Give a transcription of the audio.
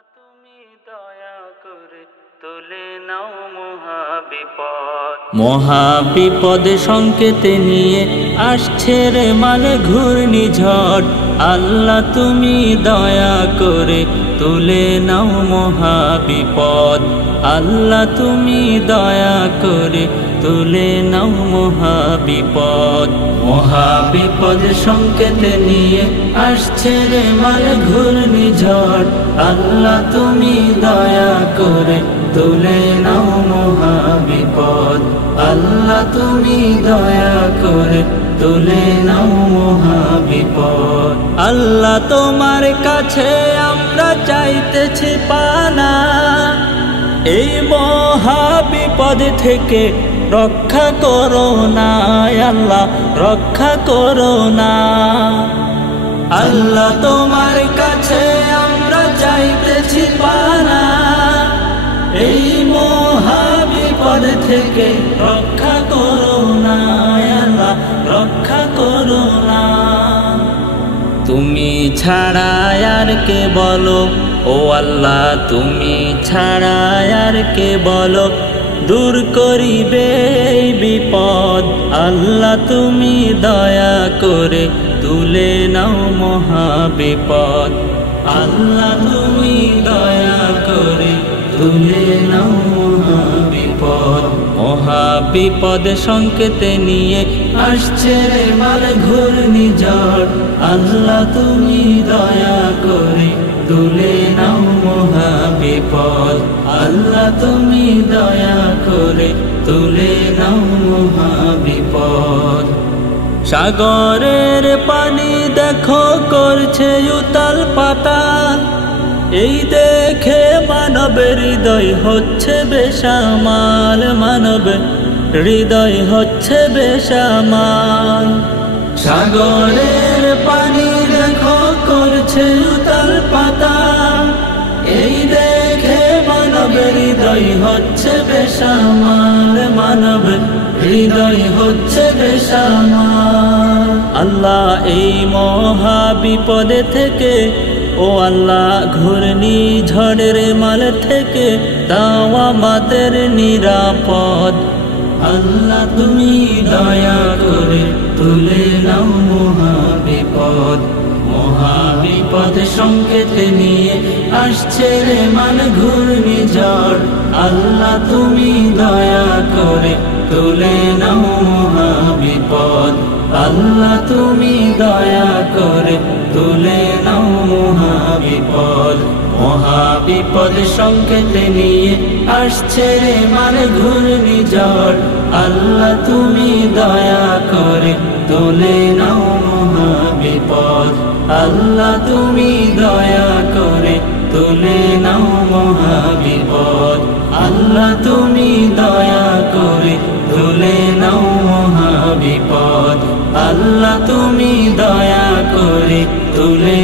তুমি দয়া করে তুলে নাও মহাবিপদ। মহাবিপদ সংকেতে নিয়ে আসছে রে মালে ঘূর্ণিঝড়। আল্লাহ তুমি দয়া করে তুলে নাও মহাবিপদ। আল্লাহ তুমি দয়া করে তুলে নাও মহাবিপদ। মহাবিপদ সংকেতে নিয়ে আসছে রে মালে ঘূর্ণিঝড়। আল্লাহ তুমি দয়া করে তুলে নাও মহাবিপদ। আল্লাহ তুমি দয়া করে তুলে নাও মহাবিপদ। আল্লাহ তোমার কাছে আমরা চাইতেছি পানা, এই মহাবিপদ থেকে রক্ষা করো না আল্লাহ, রক্ষা করো না। আল্লাহ তোমার কাছে আমরা চাইতেছি পানা, এই মহাবিপদ থেকে রক্ষা করো না আল্লাহ, রক্ষা করো না। তুমি ছাড়া আর কে বলো ও আল্লাহ, তুমি ছাড়া আর কে বলো দূর করিবে এই বিপদ। আল্লাহ তুমি দয়া করে তুলে নাও মহাবিপদ। আল্লাহ তুমি দয়া করে তুলে নাও মহাবিপদ। মহাবিপদ সংকেতে নিয়ে আসছে রে মাল ঘূর্ণিঝড়। আল্লাহ তুমি দয়া করে তুলে নাও মহাবিপদ। আল্লাহ তুমি দয়া করে তুলে নাও মহাবিপদ। সাগরের পানি দেখো করছে উতাল পাতাল, এই দেখে মানবের হৃদয় হচ্ছে বেসামাল, মানবের হৃদয় হচ্ছে বেসামাল। সাগরের পানি দেখো করছে উতাল পাতাল, এই দেখে মানবের হৃদয় হচ্ছে বেসামাল, মানবের হৃদয় হচ্ছে বেসামাল। আল্লাহ এই মহাবিপদে থেকে ও আল্লাহ ঘূর্ণিঝড়ের মাল থেকে দাও আমাদের নিরাপদ। আল্লাহ তুমি দয়া করে তুলে নাও মহাবিপদ। মহাবিপদ সংকেতে নিয়ে আসছে রে মাল ঘূর্ণিঝড়। আল্লাহ তুমি দয়া করে তুলে নাও মহাবিপদ। আল্লাহ তুমি দয়া করে তুলে নাও মহাবিপদ। মহাবিপদ সংকেতে নিয়ে আসছে রে মাল ঘূর্ণিঝড়। আল্লাহ তুমি দয়া করে তুলে নাও মহাবিপদ। আল্লাহ তুমি দয়া করে তুলে নাও মহাবিপদ। আল্লাহ তুমি দয়া করে তুলে নাও মহাবিপদ। আল্লাহ তুমি দয়া করে তুলে